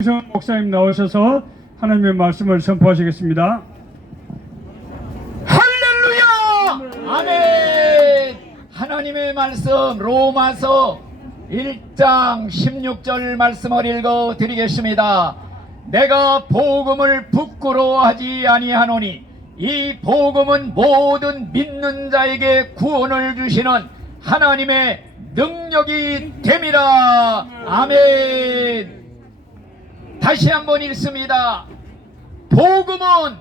김성환 목사님 나오셔서 하나님의 말씀을 선포하시겠습니다. 할렐루야! 아멘! 하나님의 말씀 로마서 1장 16절 말씀을 읽어 드리겠습니다. 내가 복음을 부끄러워하지 아니하노니 이 복음은 모든 믿는 자에게 구원을 주시는 하나님의 능력이 됨이라. 아멘. 다시 한번 읽습니다. 복음은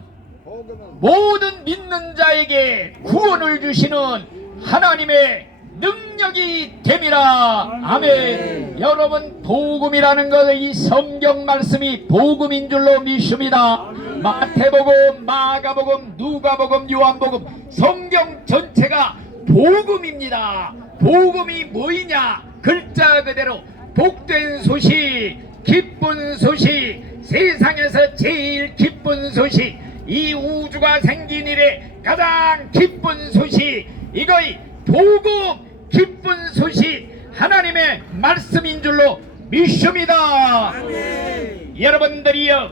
모든 믿는 자에게 구원을 주시는 하나님의 능력이 됨이라. 아멘. 여러분, 복음이라는 것은 이 성경 말씀이 복음인 줄로 믿습니다. 마태복음, 마가복음, 누가복음, 요한복음, 성경 전체가 복음입니다. 복음이 뭐이냐? 글자 그대로 복된 소식, 기쁜 소식, 세상에서 제일 기쁜 소식, 이 우주가 생긴 이래 가장 기쁜 소식, 이거의 복음, 기쁜 소식, 하나님의 말씀인 줄로 믿습니다. 여러분들이요,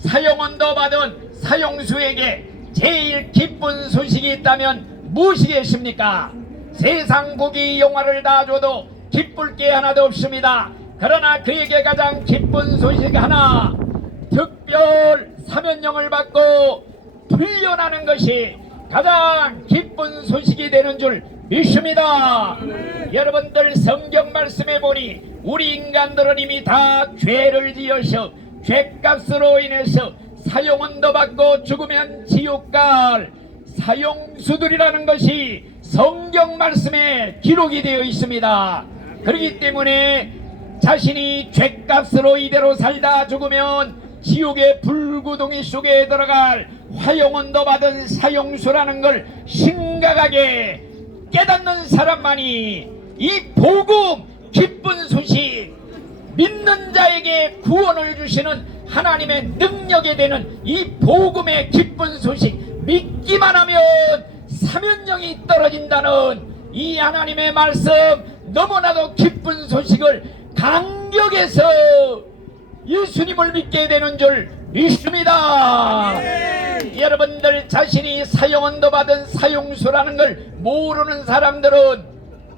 사형언도 받은 사형수에게 제일 기쁜 소식이 있다면 무엇이겠습니까? 세상 고기 영화를 다 줘도 기쁠 게 하나도 없습니다. 그러나 그에게 가장 기쁜 소식 하나, 특별 사면령을 받고 풀려나는 것이 가장 기쁜 소식이 되는 줄 믿습니다. 여러분들, 성경 말씀에 보니 우리 인간들은 이미 다 죄를 지어서 죄값으로 인해서 사형언도 받고 죽으면 지옥 갈 사형수들이라는 것이 성경 말씀에 기록이 되어 있습니다. 그렇기 때문에 자신이 죄값으로 이대로 살다 죽으면 지옥의 불구덩이 속에 들어갈 화형언도 받은 사형수라는 걸 심각하게 깨닫는 사람만이 이 복음, 기쁜 소식, 믿는 자에게 구원을 주시는 하나님의 능력에 되는 이 복음의 기쁜 소식 믿기만 하면 사면령이 떨어진다는 이 하나님의 말씀, 너무나도 기쁜 소식을 강력해서 예수님을 믿게 되는 줄 믿습니다. 여러분들, 자신이 사형언도 받은 사형수라는 걸 모르는 사람들은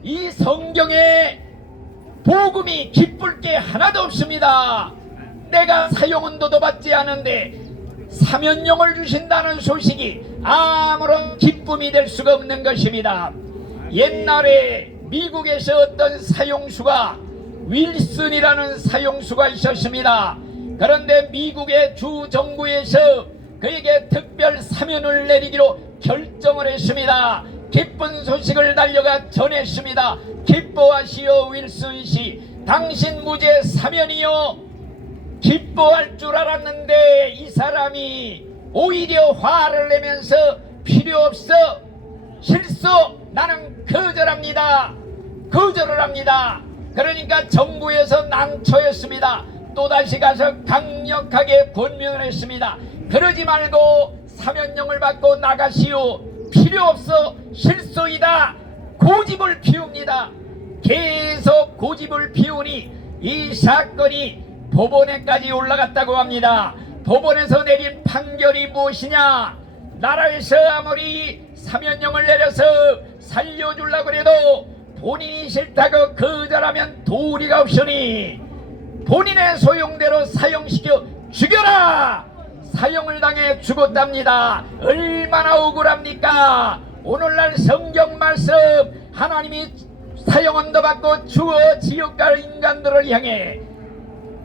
이 성경에 복음이 기쁠 게 하나도 없습니다. 내가 사형언도도 받지 않은데 사면령을 주신다는 소식이 아무런 기쁨이 될 수가 없는 것입니다. 옛날에 미국에서 어떤 사형수가 윌슨이라는 사형수가 있었습니다. 그런데 미국의 주 정부에서 그에게 특별 사면을 내리기로 결정을 했습니다. 기쁜 소식을 달려가 전했습니다. 기뻐하시오 윌슨씨, 당신 무죄 사면이요. 기뻐할 줄 알았는데 이 사람이 오히려 화를 내면서 필요 없어, 실수, 나는 거절합니다, 거절을 합니다. 그러니까 정부에서 난처했습니다. 또다시 가서 강력하게 권면을 했습니다. 그러지 말고 사면령을 받고 나가시오, 필요 없어, 실수이다, 고집을 피웁니다. 계속 고집을 피우니 이 사건이 법원에까지 올라갔다고 합니다. 법원에서 내린 판결이 무엇이냐? 나라에서 아무리 사면령을 내려서 살려주려고 해도 본인이 싫다고 거절하면 도리가 없으니 본인의 소용대로 사형시켜 죽여라! 사형을 당해 죽었답니다. 얼마나 억울합니까? 오늘날 성경 말씀, 하나님이 사형언도 받고 죽어 지옥 갈 인간들을 향해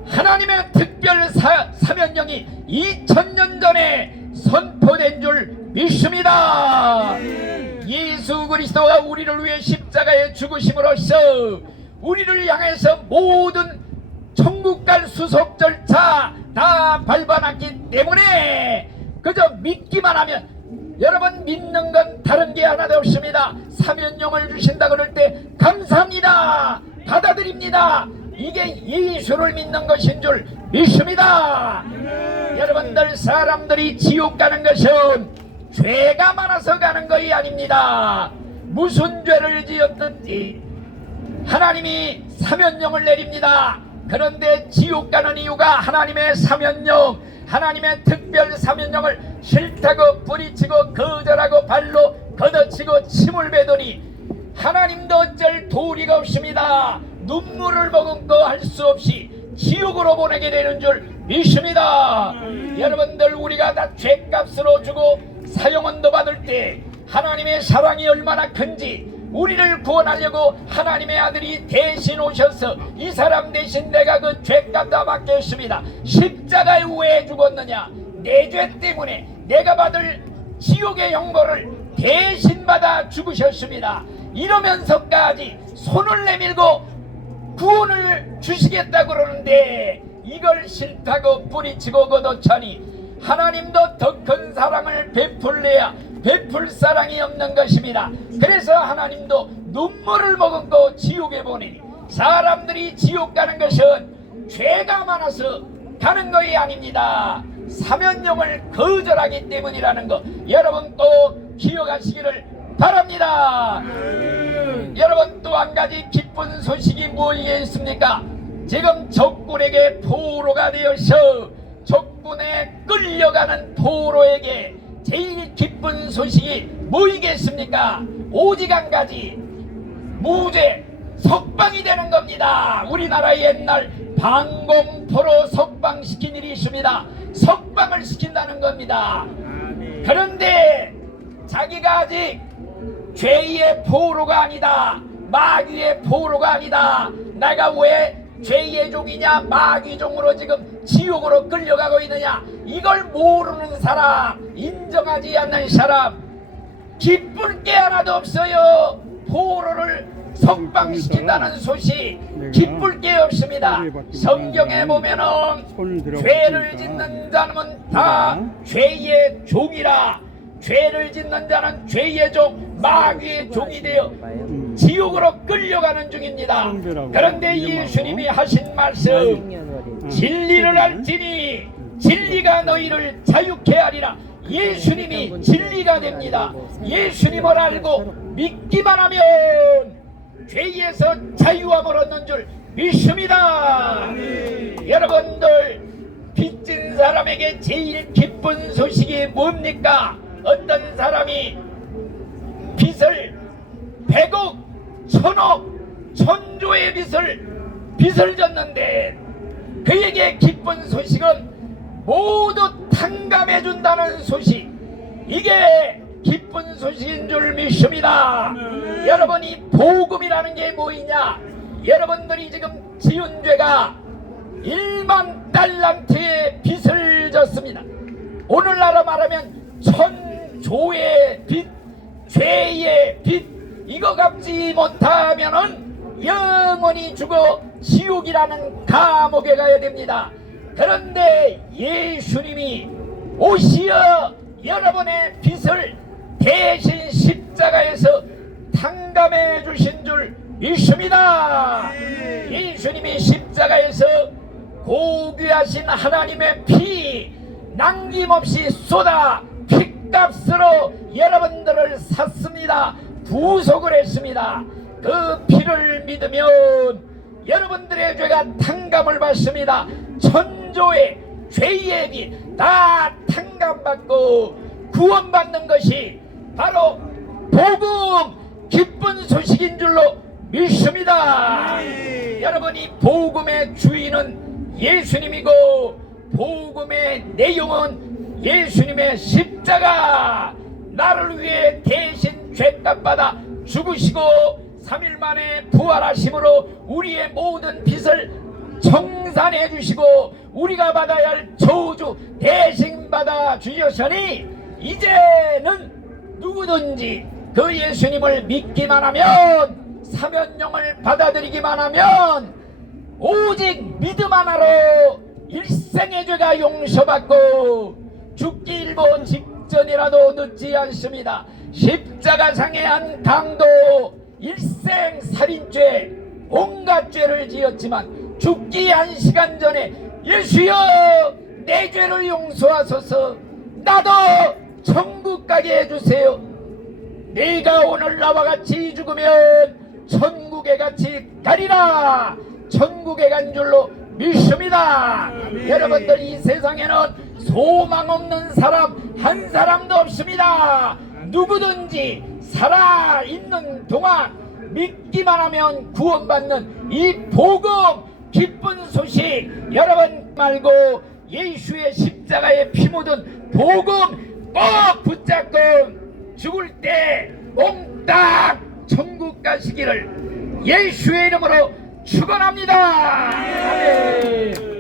하나님의 특별 사면령이 2000년 전에 선포된 줄 믿습니다. 예수 그리스도가 우리를 위해 십자가에 죽으심으로써 우리를 향해서 모든 천국 갈 수속 절차 다 밟아놨기 때문에 그저 믿기만 하면, 여러분, 믿는 건 다른 게 하나도 없습니다. 사면령을 주신다 그럴 때 감사합니다, 받아들입니다. 이게 예수를 믿는 것인 줄 믿습니다. 여러분들, 사람들이 지옥 가는 것은 죄가 많아서 가는 것이 아닙니다. 무슨 죄를 지었든지 하나님이 사면령을 내립니다. 그런데 지옥 가는 이유가 하나님의 사면령, 하나님의 특별 사면령을 싫다고 뿌리치고 거절하고 발로 걷어치고 침을 베더니 하나님도 어쩔 도리가 없습니다. 눈물을 머금고 할 수 없이 지옥으로 보내게 되는 줄 믿습니다. 여러분들, 우리가 다 죄값으로 주고 사형원도 받을 때 하나님의 사랑이 얼마나 큰지, 우리를 구원하려고 하나님의 아들이 대신 오셔서 이 사람 대신 내가 그 죄값 다 받겠습니다. 십자가에 왜 죽었느냐? 내 죄 때문에 내가 받을 지옥의 형벌을 대신 받아 죽으셨습니다. 이러면서까지 손을 내밀고 구원을 주시겠다 그러는데 이걸 싫다고 뿌리치고 걷어차니 하나님도 더 큰 사랑을 베풀래야 베풀 사랑이 없는 것입니다. 그래서 하나님도 눈물을 머금고 지옥에 보내니, 사람들이 지옥 가는 것은 죄가 많아서 가는 것이 아닙니다. 사면령을 거절하기 때문이라는 거 여러분 꼭 기억하시기를 바랍니다. 여러분, 또 한 가지 기쁜 소식이 무엇이겠습니까? 지금 적군에게 포로가 되어서 적군에 끌려가는 포로에게 제일 기쁜 소식이 뭐이겠습니까? 오직 한 가지, 무죄 석방이 되는 겁니다. 우리나라 옛날 방공포로 석방시킨 일이 있습니다. 석방을 시킨다는 겁니다. 그런데 자기가 아직 죄의 포로가 아니다, 마귀의 포로가 아니다, 내가 왜 죄의 종이냐, 마귀종으로 지금 지옥으로 끌려가고 있느냐, 이걸 모르는 사람, 인정하지 않는 사람, 기쁠 게 하나도 없어요. 포로를 석방시킨다는 소식 기쁠 게 없습니다. 성경에 보면은 죄를 짓는 자는 다 죄의 종이라, 죄를 짓는 자는 죄의 종, 마귀의 종이 되어 지옥으로 끌려가는 중입니다. 그런데 예수님이 하신 말씀, 진리를 알지니 진리가 너희를 자유케 하리라. 예수님이 진리가 됩니다. 예수님을 알고 믿기만 하면 죄에서 자유함을 얻는 줄 믿습니다. 여러분들, 빚진 사람에게 제일 기쁜 소식이 뭡니까? 어떤 사람이 빚을 100억, 1000억, 1000조의 빚을 졌는데 그에게 기쁜 소식은 모두 탕감해 준다는 소식, 이게 기쁜 소식인 줄 믿습니다. 여러분이 복음이라는 게 뭐이냐? 여러분들이 지금 지은 죄가 1만 달란트의 빚을 졌습니다. 오늘날로 말하면 1000조의 빚, 죄의 빚, 이거 갚지 못하면은 영원히 죽어 지옥이라는 감옥에 가야 됩니다. 그런데 예수님이 오시어 여러분의 빚을 대신 십자가에서 탕감해 주신 줄 믿습니다. 예수님이 십자가에서 고귀하신 하나님의 피 남김없이 쏟아 피값으로 여러분들을 샀습니다. 구속을 했습니다. 그 피를 믿으면 여러분들의 죄가 탕감을 받습니다. 1000조의 죄의 빚 다 탕감받고 구원받는 것이 바로 복음, 기쁜 소식인 줄로 믿습니다. 여러분이 복음의 주인은 예수님이고 복음의 내용은 예수님의 십자가, 나를 위해 대신 죄값 받아 죽으시고 3일 만에 부활하심으로 우리의 모든 빚을 청산해 주시고 우리가 받아야 할 저주 대신 받아 주셨으니 이제는 누구든지 그 예수님을 믿기만 하면, 사면령을 받아들이기만 하면 오직 믿음 하나로 일생의 죄가 용서받고 죽기 일보 직전이라도 늦지 않습니다. 십자가상의 한 강도 일생 살인죄 온갖 죄를 지었지만 죽기 1시간 전에 예수여 내 죄를 용서하소서, 나도 천국 가게 해주세요. 네가 오늘 나와 같이 죽으면 천국에 같이 가리라. 천국에 간 줄로 믿습니다. 여러분들, 이 세상에는 소망 없는 사람 한 사람도 없습니다. 누구든지 살아있는 동안 믿기만 하면 구원받는 이 복음, 기쁜 소식, 여러분 말고 예수의 십자가에 피 묻은 복음 꼭 붙잡고 죽을 때 몽땅 천국 가시기를 예수의 이름으로 축원합니다. 아멘.